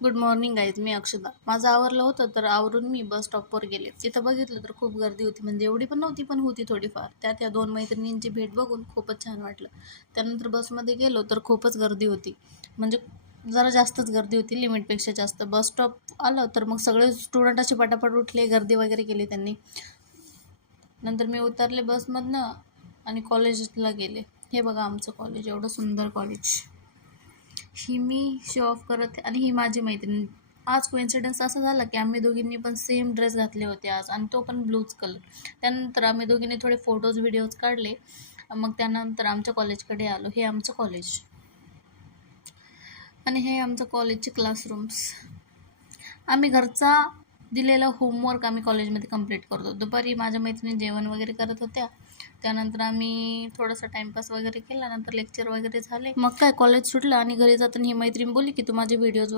Good morning guys, मी अक्षदा. माझं आवरलं होतं तर आवरून मी बस स्टॉपवर गेले. तिथं बघितलं तर खूप गर्दी होती, म्हणजे एवढी पण नव्हती पण होती थोडीफार. त्यात या दोन मैत्रिणींची भेट बघून खूपच छान वाटलं. त्यानंतर बसमध्ये गेलो तर खूपच गर्दी होती, म्हणजे जरा जास्तच गर्दी होती, लिमिटपेक्षा जास्त. बस स्टॉप आलं तर मग सगळे स्टुडंट असे पटापट उठले, गर्दी वगैरे केली त्यांनी. नंतर मी उतरले बसमधनं आणि कॉलेजला गेले. हे बघा आमचं कॉलेज, एवढं सुंदर कॉलेज. ही मी शो ऑफ करत आणि ही माझी मैत्रीण. आज कोइन्सिडन्स असा झाला की आम्ही दोघींनी पण सेम ड्रेस घातले होते आज, आणि तो पण ब्लूच कलर. त्यानंतर आम्ही दोघींनी थोडे फोटोज व्हिडिओज काढले. मग त्यानंतर आमच्या कॉलेजकडे आलो. हे आमचं कॉलेज आणि हे आमचं कॉलेजचे क्लासरूम्स. आम्ही घरचा दिलेला होमवर्क आम्ही कॉलेजमध्ये कंप्लीट करतो. दुपारी माझ्या मैत्रिणी जेवण वगैरे करत होत्या. त्यानंतर आम्ही थोडासा टाईमपास वगैरे केला. नंतर लेक्चर वगैरे झाले. मग काय कॉलेज सुटलं आणि घरी जाताना ही मैत्रीण बोलली की तू माझे व्हिडिओज